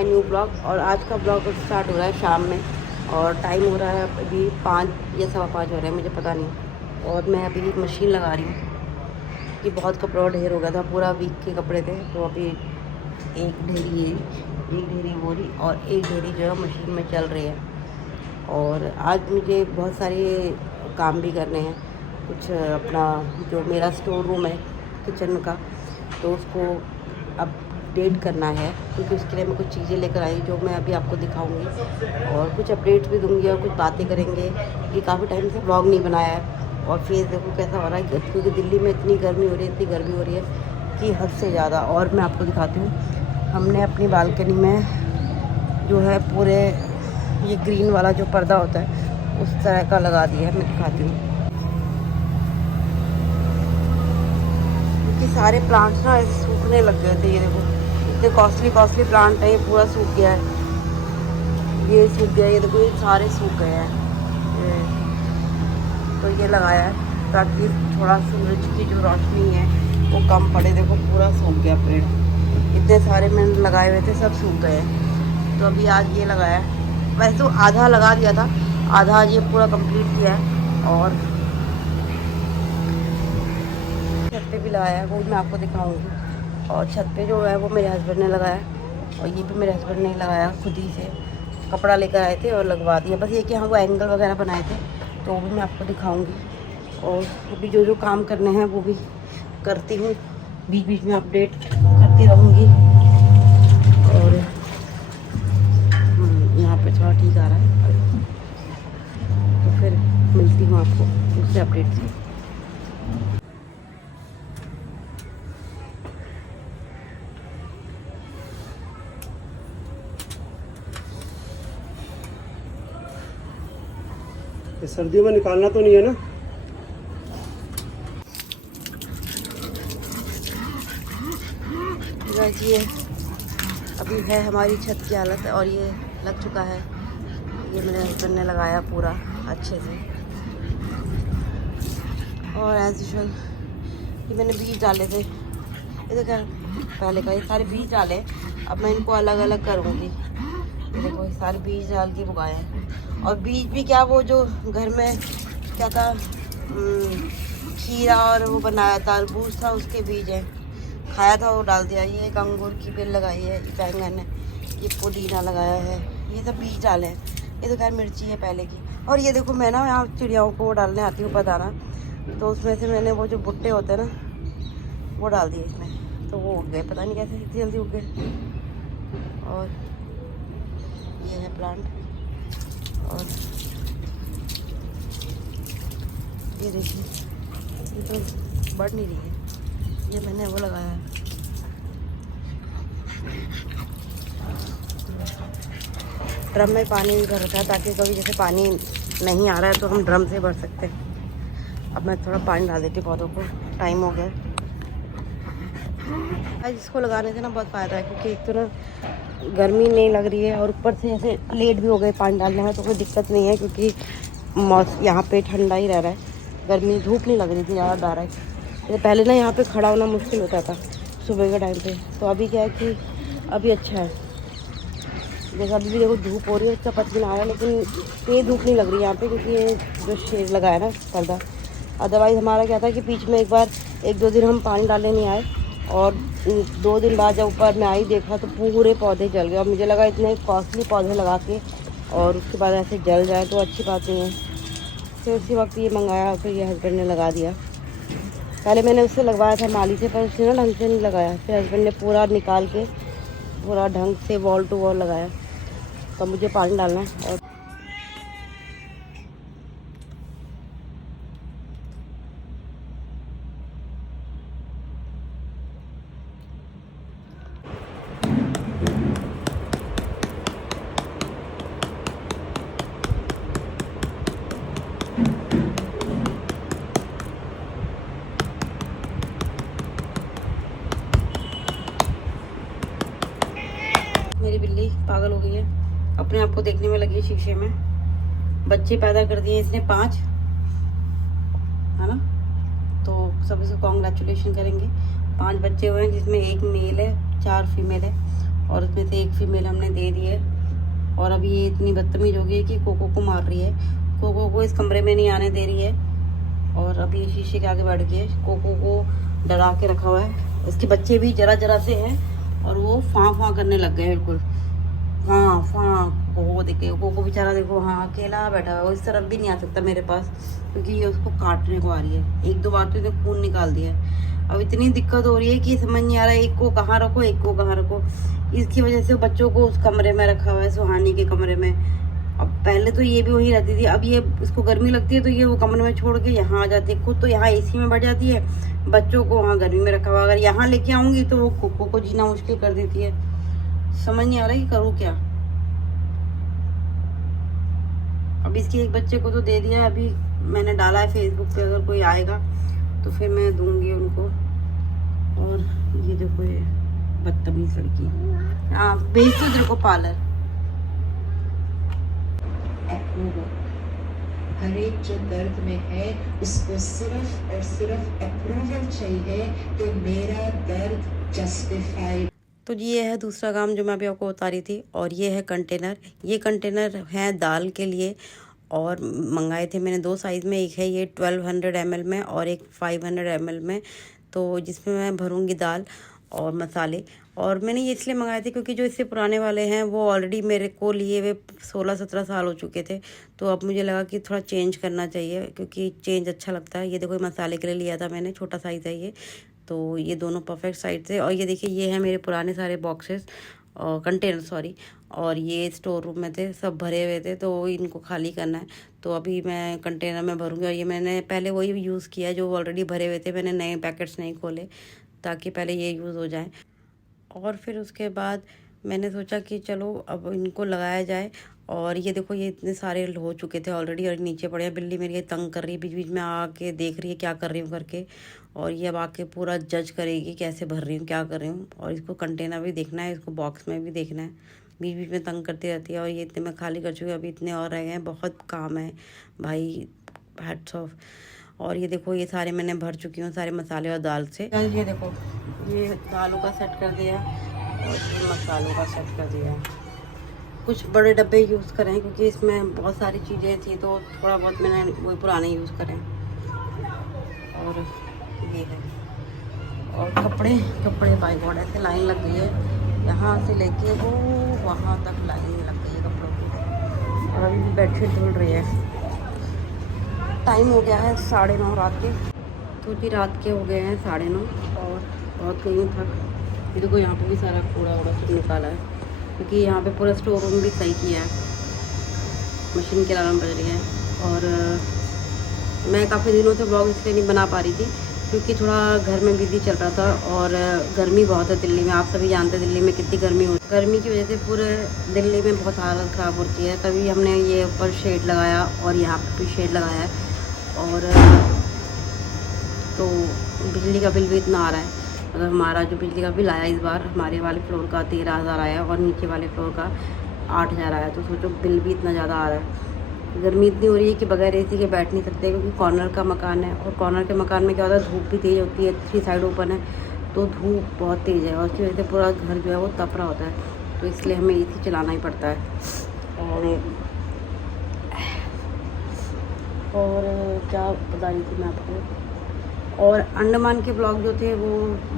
My new blog. और आज का ब्लॉग स्टार्ट हो रहा है शाम में और टाइम हो रहा है अभी 5 या 5:15 हो रहे हैं, मुझे पता नहीं। और मैं अभी मशीन लगा रही हूँ कि बहुत कपड़ा ढेर हो गया था, पूरा वीक के कपड़े थे। तो अभी एक ढेरी ये, एक ढेरी वो रही और एक ढेरी जो है मशीन में चल रही है। और आज मुझे बहुत सारे काम भी करने हैं। कुछ अपना जो मेरा स्टोर रूम है किचन का, तो उसको अपडेट करना है, क्योंकि उसके लिए मैं कुछ चीज़ें लेकर आई जो मैं अभी आपको दिखाऊंगी। और कुछ अपडेट्स भी दूंगी और कुछ बातें करेंगे, क्योंकि काफ़ी टाइम से ब्लॉग नहीं बनाया है। और फेस देखो कैसा हो रहा है, क्योंकि दिल्ली में इतनी गर्मी हो रही है, इतनी गर्मी हो रही है कि हद से ज़्यादा। और मैं आपको दिखाती हूँ, हमने अपनी बालकनी में जो है पूरे ये ग्रीन वाला जो पर्दा होता है उस तरह का लगा दिया है। मैं दिखाती हूँ, क्योंकि सारे प्लांट्स ना ऐसे सूखने लग गए थे। ये देखो इतने कॉस्टली प्लांट है, ये पूरा सूख गया है, ये सूख गया, ये देखो ये सारे सूख गए हैं। तो ये लगाया है ताकि थोड़ा सूरज की जो रोशनी है वो कम पड़े। देखो पूरा सूख गया पेड़, इतने सारे मैंने लगाए हुए थे सब सूख गए हैं। तो अभी आज ये लगाया है, वैसे तो आधा लगा दिया था, आधा ये पूरा कंप्लीट किया है। और छत पे भी लगाया है, वो मैं आपको दिखाऊंगी। और छत पे जो है वो मेरे हस्बैंड ने लगाया है, और ये भी मेरे हस्बैंड ने लगाया, खुद ही से कपड़ा लेकर आए थे और लगवा दिया। बस ये कि हाँ वो एंगल वगैरह बनाए थे, तो वो भी मैं आपको दिखाऊंगी। और अभी जो जो काम करने हैं वो भी करती हूँ, बीच बीच में अपडेट करती रहूँगी। और यहाँ पे थोड़ा ठीक आ रहा है, तो फिर मिलती हूँ आपको दूसरे अपडेट से। ये सर्दियों में निकालना तो नहीं है ना? ये अभी है हमारी छत की हालत, और ये लग चुका है। ये मेरे हस्बैंड ने लगाया पूरा अच्छे से। और एज यूजुअल ये मैंने बीज डाले थे, ये देखो पहले का ये सारे बीज डाले। अब मैं इनको अलग अलग करूँगी। ये देखो ये सारे बीज डाल के उगाए हैं। और बीज भी क्या, वो जो घर में क्या था, खीरा और वो बनाया तरबूज था उसके बीज हैं, खाया था वो डाल दिया। ये एक अंगूर की बेल लगाई है, ये बैंगन है, ये पुदीना लगाया है, ये सब बीज डाले हैं। ये तो खैर मिर्ची है पहले की। और ये देखो मैं ना यहाँ चिड़ियाओं को वो डालने आती हूँ पदाना, तो उसमें से मैंने वो जो भुट्टे होते हैं ना वो डाल दिए इसमें, तो वो उग गए, पता नहीं कैसे इतनी जल्दी उग गए। और ये है प्लांट, और ये देखिए ये तो बढ़ नहीं रही है, ये मैंने वो लगाया है। ड्रम में पानी भी भर रखा है, ताकि कभी जैसे पानी नहीं आ रहा है तो हम ड्रम से भर सकते हैं। अब मैं थोड़ा पानी डाल देती हूँ पौधों को, टाइम हो गया। आज इसको लगाने से ना बहुत फ़ायदा है, क्योंकि एक तो ना गर्मी नहीं लग रही है, और ऊपर से ऐसे लेट भी हो गए पानी डालने में, तो कोई दिक्कत नहीं है, क्योंकि यहाँ पे ठंडा ही रह रहा है। गर्मी धूप नहीं लग रही थी ज़्यादा डायरेक्ट। पहले ना यहाँ पे खड़ा होना मुश्किल होता था सुबह के टाइम पे, तो अभी क्या है कि अभी अच्छा है। जैसे अभी भी देखो धूप हो रही है, उसका पता नहीं आ रहा है, लेकिन ये धूप नहीं लग रही यहाँ पे, क्योंकि ये जो शेड लगाया ना पर्दा। अदरवाइज़ हमारा क्या था कि बीच में एक बार 1-2 दिन हम पानी डालने नहीं आए, और 2 दिन बाद जब ऊपर मैं आई देखा तो पूरे पौधे जल गए। और मुझे लगा इतने कॉस्टली पौधे लगा के और उसके बाद ऐसे जल जाए तो अच्छी बात नहीं है। फिर उसी वक्त ये मंगाया, फिर ये हस्बैंड ने लगा दिया। पहले मैंने उससे लगवाया था माली से, पर उसने ना ढंग से नहीं लगाया। फिर हस्बैंड ने पूरा निकाल के पूरा ढंग से वॉल टू वॉल लगाया। तो मुझे पानी डालना है। और मेरी बिल्ली पागल हो गई है, अपने आप को देखने में लगी है शीशे में। बच्चे पैदा कर दिए इसने 5, है ना, तो सब इसको कॉन्ग्रेचुलेशन करेंगे। 5 बच्चे हुए हैं, जिसमें 1 मेल है, 4 फीमेल है। और उसमें से एक फीमेल हमने दे दी है। और अभी ये इतनी बदतमीज हो गई है कि कोको को मार रही है, कोको को इस कमरे में नहीं आने दे रही है। और अभी शीशे के आगे बैठ गई है, कोको को डरा के रखा हुआ है। इसके बच्चे भी जरा जरा से हैं और वो फाँ फाँ करने लग गए, बिल्कुल फाँ फाँ। कोको देखे, कोको बेचारा देखो हाँ अकेला बैठा है, वो इस तरफ भी नहीं आ सकता मेरे पास क्योंकि ये उसको काटने को आ रही है। एक दो बार तो इसने खून निकाल दिया है। अब इतनी दिक्कत हो रही है कि समझ नहीं आ रहा है एक को कहाँ रखो, एक को कहाँ रखो। इसकी वजह से बच्चों को उस कमरे में रखा हुआ है, सुहानी के कमरे में। अब पहले तो ये भी वहीं रहती थी, अब ये इसको गर्मी लगती है तो ये वो कमरे में छोड़ के यहाँ आ जाती है। खुद तो यहाँ एसी में बैठ जाती है, बच्चों को वहाँ गर्मी में रखा हुआ। अगर यहाँ लेके आऊँगी तो वो कोको को जीना मुश्किल कर देती है। समझ नहीं आ रहा कि करूँ क्या। अब इसके एक बच्चे को तो दे दिया, अभी मैंने डाला है फेसबुक पे, अगर कोई आएगा तो फिर मैं दूंगी उनको। और ये देखो ये बदतमीज लड़की, हाँ भेज दो तेरे को पार्लर। हर एक जो दर्द में है उसको सिर्फ और सिर्फ अप्रूवल चाहिए कि मेरा दर्द जस्टिफाइड। तो ये है दूसरा काम जो मैं अभी आपको बता रही थी। और ये है कंटेनर, ये कंटेनर है दाल के लिए और मंगाए थे मैंने 2 साइज़ में। एक है ये 1200 ml में और एक 500 ml में, तो जिसमें मैं भरूंगी दाल और मसाले। और मैंने ये इसलिए मंगाए थे क्योंकि जो इससे पुराने वाले हैं वो ऑलरेडी मेरे को लिए हुए 16-17 साल हो चुके थे। तो अब मुझे लगा कि थोड़ा चेंज करना चाहिए क्योंकि चेंज अच्छा लगता है। ये देखो मसाले के लिए लिया था मैंने, छोटा साइज़ है ये। तो ये दोनों परफेक्ट साइज थे। और ये देखिए ये है मेरे पुराने सारे बॉक्सेस और कंटेनर सॉरी, और ये स्टोर रूम में थे, सब भरे हुए थे तो इनको खाली करना है। तो अभी मैं कंटेनर में भरूंगी। और ये मैंने पहले वही यूज़ किया जो ऑलरेडी भरे हुए थे, मैंने नए पैकेट्स नहीं खोले ताकि पहले ये यूज़ हो जाए। और फिर उसके बाद मैंने सोचा कि चलो अब इनको लगाया जाए। और ये देखो ये इतने सारे हो चुके थे ऑलरेडी और नीचे पड़े हैं। बिल्ली मेरी ये तंग कर रही है, बीच बीच में आके देख रही है क्या कर रही हूँ करके। और ये अब आके पूरा जज करेगी कैसे भर रही हूँ, क्या कर रही हूँ। और इसको कंटेनर भी देखना है, इसको बॉक्स में भी देखना है, बीच बीच में तंग करती रहती है। और ये इतने मैं खाली कर चुकी हूँ, अभी इतने और रह गए हैं, बहुत काम है भाई, हैट्स ऑफ। और ये देखो ये सारे मैंने भर चुकी हूँ सारे मसाले और दाल से। ये देखो ये दालों का सेट कर दिया और ये मसालों का सेट कर दिया। कुछ बड़े डब्बे यूज़ करें क्योंकि इसमें बहुत सारी चीज़ें थी तो थोड़ा बहुत मैंने वही पुराने यूज़ करें। और ये है और कपड़े बाय गॉड ऐसे लाइन लग गई है, यहाँ से लेके वो वहाँ तक लाइन लग गई है कपड़ों की। और अभी बेडशीट धुल रही है। टाइम हो गया है 9:30 रात के, तो जी रात के हो गए हैं 9:30 और बहुत गई हूँ थक। देखो यहाँ पे भी सारा कूड़ा वूड़ा सब निकाला है क्योंकि यहाँ पे पूरा स्टोर रूम भी सही किया है। मशीन के अलार्म बज रही है। और मैं काफ़ी दिनों से ब्लॉग इसलिए नहीं बना पा रही थी क्योंकि थोड़ा घर में बिजी चल रहा था और गर्मी बहुत है दिल्ली में। आप सभी जानते हैं दिल्ली में कितनी गर्मी होती है। गर्मी की वजह से पूरे दिल्ली में बहुत हालत ख़राब होती है। तभी हमने ये ऊपर शेड लगाया और यहाँ पर भी शेड लगाया है। और तो बिजली का बिल भी इतना आ रहा है, मतलब हमारा जो बिजली का बिल आया इस बार हमारे वाले फ्लोर का 13,000 आया और नीचे वाले फ्लोर का 8,000 आया। तो सोचो बिल भी इतना ज़्यादा आ रहा है। गर्मी इतनी हो रही है कि बगैर एसी के बैठ नहीं सकते क्योंकि कॉर्नर का मकान है। और कॉर्नर के मकान में क्या होता है, धूप भी तेज़ होती है, 3 साइड ओपन है तो धूप बहुत तेज़ है और उसकी वजह से पूरा घर जो है वो तप रहा होता है। तो इसलिए हमें एसी चलाना ही पड़ता है। और क्या बता रही थी मैं आपको। और अंडमान के ब्लॉग जो थे वो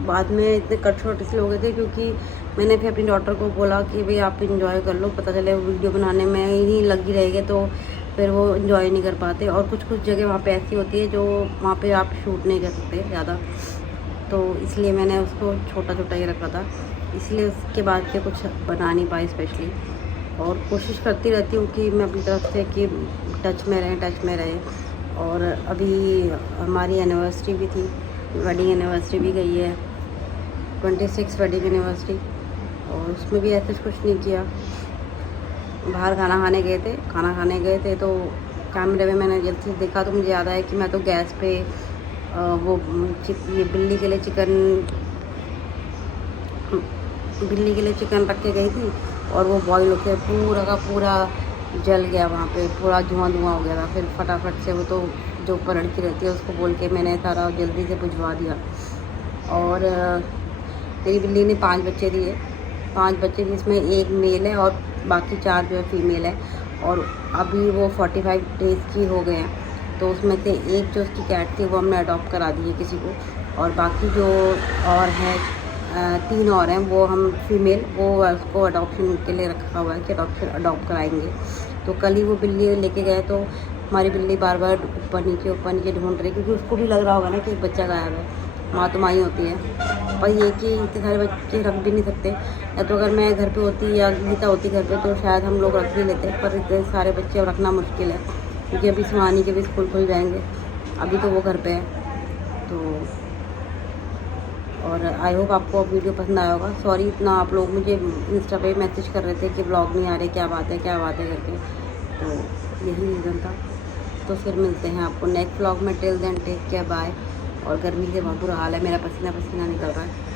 बाद में इतने कट शॉर्ट इसलिए हो गए थे क्योंकि मैंने फिर अपनी डॉटर को बोला कि भाई आप इंजॉय कर लो, पता चले वीडियो बनाने में ही लगी रहेगी तो फिर वो इंजॉय नहीं कर पाते। और कुछ जगह वहाँ पे ऐसी होती है जो वहाँ पे आप शूट नहीं कर सकते ज़्यादा, तो इसलिए मैंने उसको छोटा छोटा ही रखा था। इसलिए उसके बाद के कुछ बना नहीं पाई स्पेशली। और कोशिश करती रहती हूँ कि मैं अपनी तरफ से कि टच में रहे। और अभी हमारी एनिवर्सरी भी थी, वेडिंग एनिवर्सरी भी गई है, 26 वेडिंग एनिवर्सरी। और उसमें भी ऐसे कुछ नहीं किया, बाहर खाना खाने गए थे तो कैमरे में मैंने जब से देखा तो मुझे याद आया कि मैं तो गैस पे वो ये बिल्ली के लिए चिकन रख के गई थी और वो बॉईल होकर पूरा का पूरा जल गया, वहाँ पे पूरा धुआं हो गया था। फिर फटाफट से वो तो जो ऊपर लड़की रहती है उसको बोल के मैंने सारा जल्दी से बुझवा दिया। और मेरी बिल्ली ने 5 बच्चे दिए 5 बच्चे जिसमें एक मेल है और बाकी 4 जो है फीमेल है। और अभी वो 45 डेज़ की हो गए हैं, तो उसमें से एक जो उसकी कैट थी वो हमने अडॉप्ट करा दी है किसी को, और बाकी जो और है 3 और हैं वो हम फीमेल वो उसको अडॉप्शन के लिए रखा हुआ है कि अडॉप्ट कराएंगे। तो कल ही वो बिल्ली लेके गए, तो हमारी बिल्ली बार बार ऊपर नीचे ढूंढ रही, क्योंकि उसको भी लग रहा होगा ना कि एक बच्चा गायब है। माँ तो माँ ही होती है, पर ये कि इतने सारे बच्चे रख भी नहीं सकते। या तो अगर मैं घर पे होती या गीता होती घर पे तो शायद हम लोग रख भी लेते, पर इतने सारे बच्चे अब रखना मुश्किल है, क्योंकि अभी सुहानी के भी स्कूल खुल जाएंगे, अभी तो वो घर पे है। तो और आई होप आपको अब वीडियो पसंद आया होगा। सॉरी इतना आप लोग मुझे इंस्टा पे मैसेज कर रहे थे कि व्लॉग नहीं आ रहे, क्या बात है करके, तो यही रीज़न था। तो फिर मिलते हैं आपको नेक्स्ट व्लॉग में। Till then take care, bye. और गर्मी से बहुत बुरा हाल है, मेरा पसीना निकल रहा है।